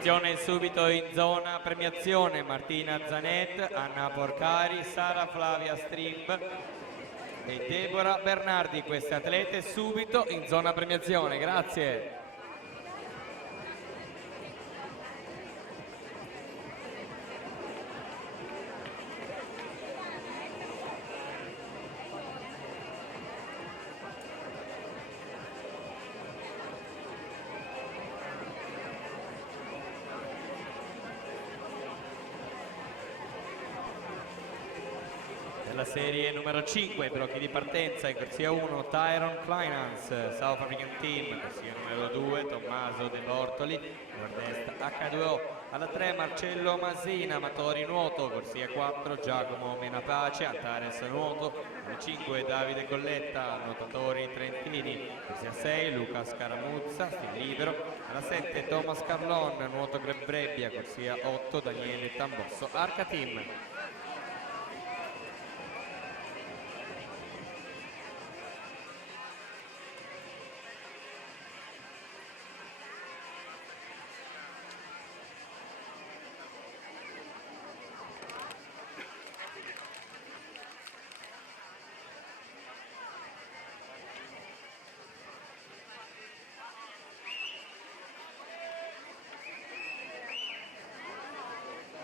Attenzione subito in zona premiazione Martina Zanet, Anna Porcari, Sara Flavia Strimb e Deborah Bernardi, queste atlete subito in zona premiazione, grazie. La serie numero 5, blocchi di partenza in corsia 1 Tyron Kleinans, South African Team, corsia numero 2 Tommaso De Bortoli, nord-est H2O, alla 3 Marcello Masina, amatori nuoto, corsia 4 Giacomo Menapace, Antares nuoto, alla 5 Davide Colletta, nuotatori trentini, corsia 6 Luca Scaramuzza, stil libero, alla 7 Thomas Carlon, nuoto Brebbia, corsia 8 Daniele Tambosso, Arca Team.